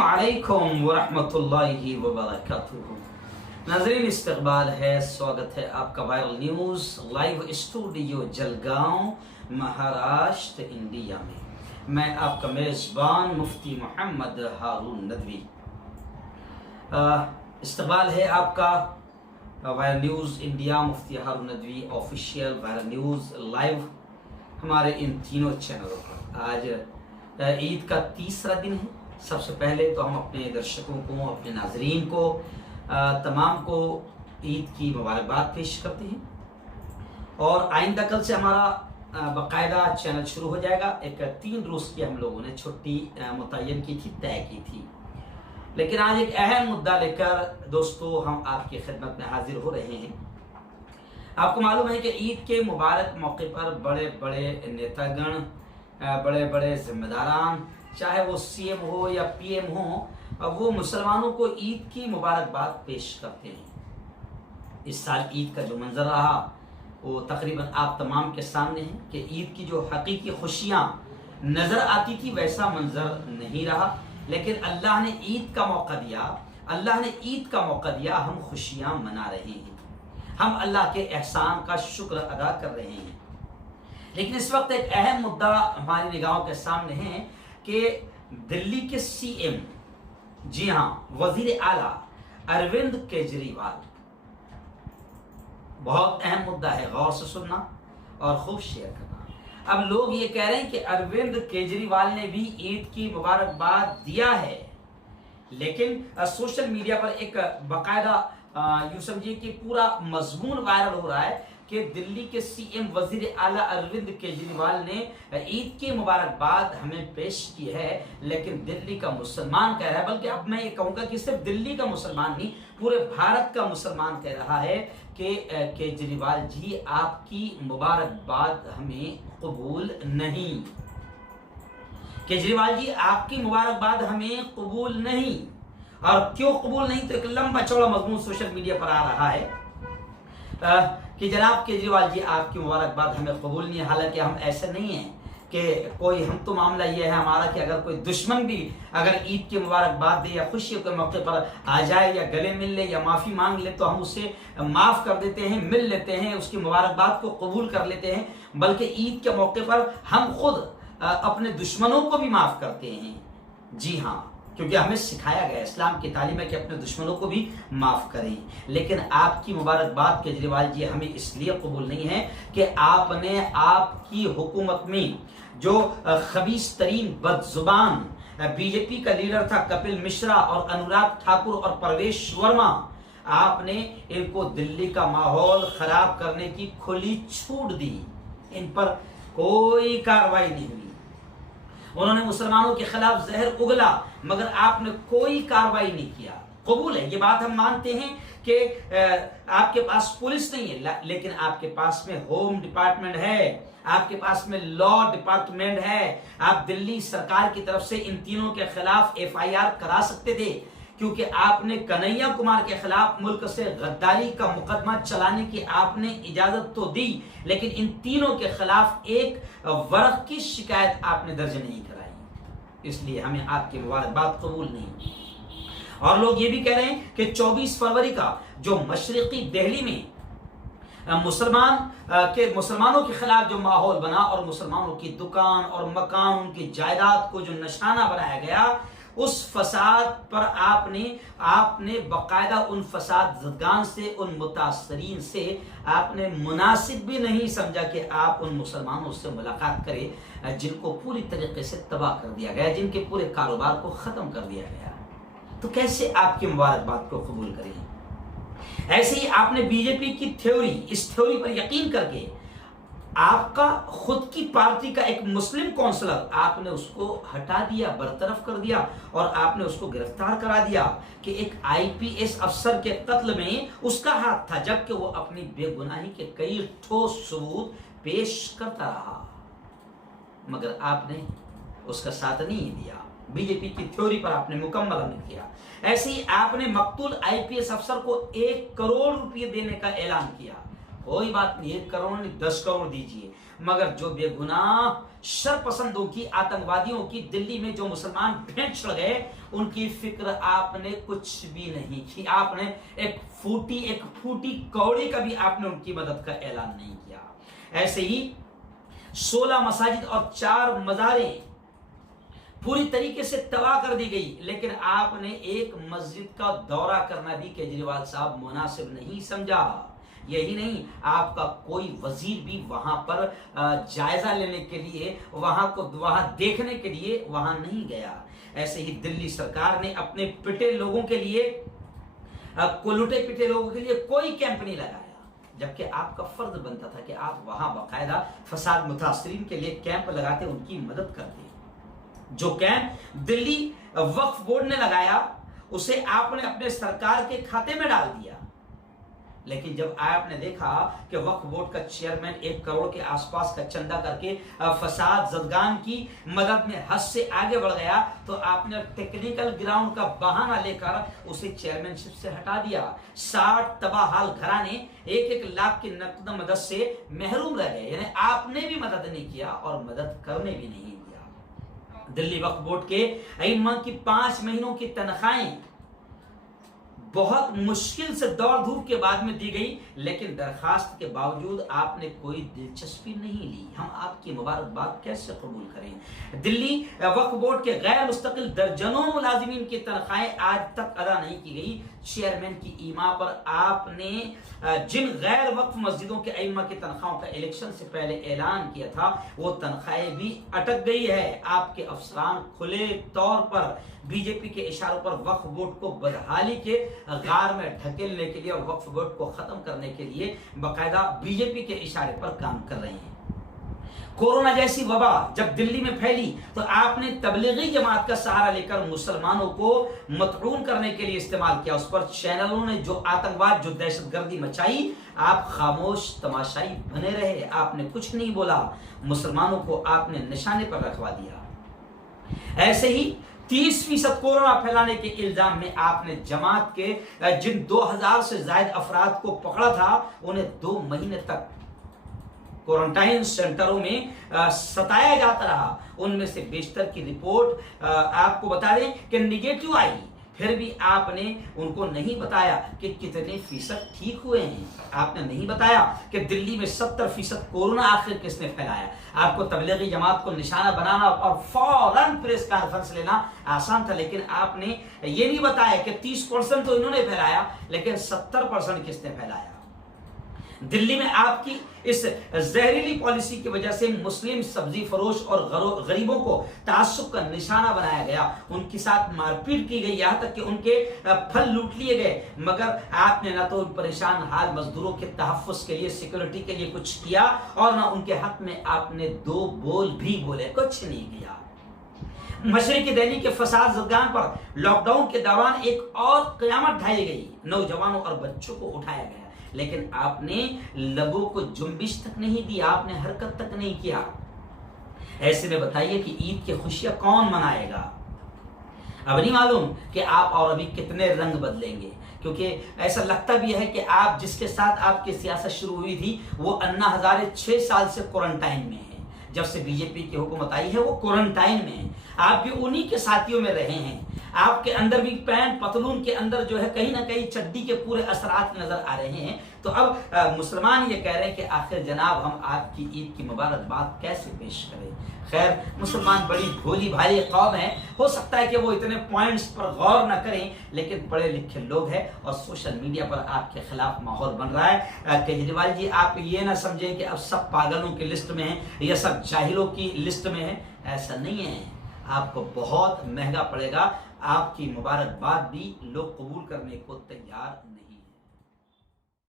अस्सलामुअलैकुम वरहमतुल्लाहि वबरकातुहू। नाज़रीन, इस्तकबाल है, स्वागत है आपका viral news live studio Jalgaon Maharashtra India में। मैं आपका मेज़बान मुफ्ती मोहम्मद हारून नदवी। इस्तकबाल है आपका viral news India Mufti Haroon Nadvi official viral news live हमारे इन तीनों चैनलों पर। आज ईद का तीसरा दिन है। सबसे पहले तो हम अपने दर्शकों को, अपने नाजरीन को, तमाम को ईद की मुबारकबाद पेश करते हैं। और आइंदा कल से हमारा बाकायदा चैनल शुरू हो जाएगा। एक 3 रोज़ की हम लोगों ने छुट्टी मुतय्यन की थी, तय की थी, लेकिन आज एक अहम मुद्दा लेकर दोस्तों हम आपकी खिदमत में हाजिर हो रहे हैं। आपको मालूम है कि ईद के मुबारक मौके पर बड़े बड़े नेतागण, बड़े बड़े जिम्मेदारान, चाहे वो सीएम हो या पीएम हो, वो मुसलमानों को ईद की मुबारकबाद पेश करते हैं। इस साल ईद का जो मंजर रहा वो तकरीबन आप तमाम के सामने है कि ईद की जो हकीकी खुशियाँ नज़र आती थी वैसा मंजर नहीं रहा। लेकिन अल्लाह ने ईद का मौका दिया, अल्लाह ने ईद का मौका दिया, हम खुशियाँ मना रहे हैं, हम अल्लाह के एहसान का शुक्र अदा कर रहे हैं। लेकिन इस वक्त एक अहम मुद्दा हमारी निगाहों के सामने है कि दिल्ली के सीएम, जी हाँ, वजीर आला अरविंद केजरीवाल, बहुत अहम मुद्दा है, गौर से सुनना और खूब शेयर करना। अब लोग ये कह रहे हैं कि अरविंद केजरीवाल ने भी ईद की मुबारकबाद दिया है, लेकिन सोशल मीडिया पर एक बाकायदा यूं समझिए कि पूरा मजमून वायरल हो रहा है कि दिल्ली के सीएम वजीर आला अरविंद केजरीवाल ने ईद की मुबारकबाद हमें पेश की है, लेकिन दिल्ली का मुसलमान कह रहा है, बल्कि अब मैं ये कहूँगा कि सिर्फ दिल्ली का मुसलमान नहीं, पूरे भारत का मुसलमान कह रहा है कि केजरीवाल जी आपकी मुबारकबाद हमें कबूल नहीं, केजरीवाल जी आपकी मुबारकबाद हमें कबूल नहीं। और क्यों कबूल नहीं, तो एक लंबा चौड़ा मजमून सोशल मीडिया पर आ रहा है कि जनाब केजरीवाल जी आपकी मुबारकबाद हमें कबूल नहीं है। हालांकि हम ऐसे नहीं हैं कि कोई, हम तो मामला ये है हमारा कि अगर कोई दुश्मन भी अगर ईद की मुबारकबाद दे या खुशियों के मौके पर आ जाए या गले मिल ले या माफ़ी मांग ले तो हम उससे माफ़ कर देते हैं, मिल लेते हैं, उसकी मुबारकबाद को कबूल कर लेते हैं। बल्कि ईद के मौके पर हम खुद अपने दुश्मनों को भी माफ़ करते हैं। जी हाँ, क्योंकि हमें सिखाया गया, इस्लाम की तालीम है कि अपने दुश्मनों को भी माफ़ करें। लेकिन आपकी मुबारकबाद केजरीवाल जी हमें इसलिए कबूल नहीं है कि आपने आपकी हुकूमत में जो खबीस तरीन बदजुबान बीजेपी का लीडर था कपिल मिश्रा और अनुराग ठाकुर और परवेश वर्मा, आपने इनको दिल्ली का माहौल खराब करने की खुली छूट दी। इन पर कोई कार्रवाई नहीं हुई। उन्होंने मुसलमानों के खिलाफ जहर उगला, मगर आपने कोई कार्रवाई नहीं किया। कबूल है, ये बात हम मानते हैं कि आपके पास पुलिस नहीं है, लेकिन आपके पास में होम डिपार्टमेंट है, आपके पास में लॉ डिपार्टमेंट है। आप दिल्ली सरकार की तरफ से इन तीनों के खिलाफ एफआईआर करा सकते थे, क्योंकि आपने कन्हैया कुमार के खिलाफ मुल्क से गद्दारी का मुकदमा चलाने की आपने इजाजत तो दी, लेकिन इन तीनों के खिलाफ एक वर्ग की शिकायत आपने दर्ज नहीं कराई। इसलिए हमें आपकी मुबारकबाद कबूल नहीं। और लोग ये भी कह रहे हैं कि 24 फरवरी का जो मशरकी दिल्ली में मुसलमानों के खिलाफ जो माहौल बना और मुसलमानों की दुकान और मकान, उनकी जायदाद को जो निशाना बनाया गया, उस फसाद पर आपने बाकायदा उन फसाद जदगान से, उन मुतासरीन से आपने मुनासिब भी नहीं समझा कि आप उन मुसलमानों से मुलाकात करें जिनको पूरी तरीके से तबाह कर दिया गया, जिनके पूरे कारोबार को ख़त्म कर दिया गया। तो कैसे आपकी मुबारकबाद को कबूल करें? ऐसे ही आपने बीजेपी की थ्योरी, इस थ्योरी पर यकीन करके आपका खुद की पार्टी का एक मुस्लिम काउंसलर, आपने उसको हटा दिया, बरतरफ कर दिया और आपने उसको गिरफ्तार करा दिया कि एक आईपीएस अफसर के कत्ल में उसका हाथ था, जबकि वो अपनी बेगुनाही के कई ठोस सबूत पेश करता रहा, मगर आपने उसका साथ नहीं दिया। बीजेपी की थ्योरी पर आपने मुकम्मल अमल किया। ऐसे ही आपने मकतूल आईपीएस अफसर को 1 करोड़ रुपए देने का ऐलान किया। कोई बात नहीं, 1 करोड़ नहीं 10 करोड़ दीजिए, मगर जो बेगुनाह शरपसंदों की, आतंकवादियों की, दिल्ली में जो मुसलमान भेंट चढ़ गए, उनकी फिक्र आपने कुछ भी नहीं की। आपने एक फूटी कौड़ी का भी आपने उनकी मदद का ऐलान नहीं किया। ऐसे ही 16 मसाजिद और 4 मज़ारें पूरी तरीके से तबाह कर दी गई, लेकिन आपने एक मस्जिद का दौरा करना भी केजरीवाल साहब मुनासिब नहीं समझा। यही नहीं, आपका कोई वजीर भी वहां पर जायजा लेने के लिए, वहां देखने के लिए वहां नहीं गया। ऐसे ही दिल्ली सरकार ने अपने पिटे लोगों के लिए, लुटे पिटे लोगों के लिए कोई कैंप नहीं लगाया, जबकि आपका फर्ज बनता था कि आप वहां बाकायदा फसाद मुतासरीन के लिए कैंप लगाते, उनकी मदद करते। जो कैंप दिल्ली वक्फ बोर्ड ने लगाया, उसे आपने अपने सरकार के खाते में डाल दिया। लेकिन जब आपने देखा कि वक्फ बोर्ड का चेयरमैन 1 करोड़ के आसपास का चंदा करके फसाद जदगान की मदद में हद से आगे बढ़ गया, तो आपने टेक्निकल ग्राउंड का बहाना लेकर उसे चेयरमैनशिप से हटा दिया। 60 तबाहाल घराने 1-1 लाख की नकद मदद से महरूम रह गए। यानी आपने भी मदद नहीं किया और मदद करने भी नहीं दिया। दिल्ली वक्फ बोर्ड के इमाम की 5 महीनों की तनख्वाहें बहुत मुश्किल से दौड़ धूप के बाद में दी गई, लेकिन दरखास्त के बावजूद आपने कोई दिलचस्पी नहीं ली। हम आपकी मुबारकबाद कैसे कबूल करें? दिल्ली वक्फ बोर्ड के गैर मुस्तकिल दर्जनों मुलाजिमीन की तनख्वाहें आज तक अदा नहीं की गई। चेयरमैन की ईमा पर आपने जिन गैर वक्फ मस्जिदों के इमाम की तनख्वाहों का इलेक्शन से पहले ऐलान किया था, वो तनख्वाहें भी अटक गई है। आपके अफसरान खुले तौर पर बीजेपी के इशारों पर वक्फ बोर्ड को बदहाली के गार में ढकेलने के लिए और वक्फ बोर्ड को खत्म करने के लिए बाकायदा बीजेपी के इशारे पर काम कर रहे हैं। कोरोना जैसी वबा जब दिल्ली में फैली, तो आपने तबलीगी जमात का सहारा लेकर मुसलमानों को मतरून करने के लिए इस्तेमाल किया। उस पर चैनलों ने जो आतंकवाद, जो दहशतगर्दी मचाई, आप खामोश तमाशाई बने रहे, आपने कुछ नहीं बोला। मुसलमानों को आपने निशाने पर रखवा दिया। ऐसे ही 30% कोरोना फैलाने के इल्जाम में आपने जमात के जिन 2000 से ज्यादा अफराद को पकड़ा था, उन्हें 2 महीने तक क्वारंटाइन सेंटरों में सताया जाता रहा। उनमें से बेशतर की रिपोर्ट आपको बता दें कि निगेटिव आई, फिर भी आपने उनको नहीं बताया कि कितने फीसद ठीक हुए हैं। आपने नहीं बताया कि दिल्ली में 70% कोरोना आखिर किसने फैलाया। आपको तबलीगी जमात को निशाना बनाना और फौरन प्रेस कॉन्फ्रेंस लेना आसान था, लेकिन आपने ये नहीं बताया कि 30% तो इन्होंने फैलाया, लेकिन 70% किसने फैलाया। दिल्ली में आपकी इस जहरीली पॉलिसी की वजह से मुस्लिम सब्जी फरोश और गरीबों को तासुब का निशाना बनाया गया, उनके साथ मारपीट की गई, यहाँ तक कि उनके फल लूट लिए गए। मगर आपने न तो परेशान हाल मजदूरों के तहफ़्फ़ुज़ के लिए, सिक्योरिटी के लिए कुछ किया, और न उनके हक में आपने 2 बोल भी बोले, कुछ नहीं किया। मशरिकी दिल्ली के फसाद ज़दगान पर लॉकडाउन के दौरान एक और क़यामत ढाई गई, नौजवानों और बच्चों को उठाया गया, लेकिन आपने लोगों को जुम्बिश तक नहीं दी, आपने हरकत तक नहीं किया। ऐसे में बताइए कि ईद की खुशियां कौन मनाएगा? अब नहीं मालूम कि आप और अभी कितने रंग बदलेंगे, क्योंकि ऐसा लगता भी है कि आप जिसके साथ आपकी सियासत शुरू हुई थी, वो अन्ना हजारे 6 साल से क्वारंटाइन में है। जब से बीजेपी की हुकूमत आई है, वो क्वारंटाइन में है। आप भी उन्हीं के साथियों में रहे हैं। आपके अंदर भी पैंट पतलून के अंदर जो है कहीं ना कहीं चड्डी के पूरे असरात नजर आ रहे हैं। तो अब मुसलमान ये कह रहे हैं कि आखिर जनाब हम आपकी ईद की मुबारकबाद कैसे पेश करें। खैर, मुसलमान बड़ी भोली भाली कौम है, हो सकता है कि वो इतने पॉइंट्स पर गौर न करें, लेकिन पढ़े लिखे लोग हैं और सोशल मीडिया पर आपके खिलाफ माहौल बन रहा है। केजरीवाल जी, आप ये ना समझें कि अब सब पागलों की लिस्ट में हैं या सब जाहिलों की लिस्ट में हैं, ऐसा नहीं है। आपको बहुत महंगा पड़ेगा। आपकी मुबारकबाद भी लोग कबूल करने को तैयार नहीं।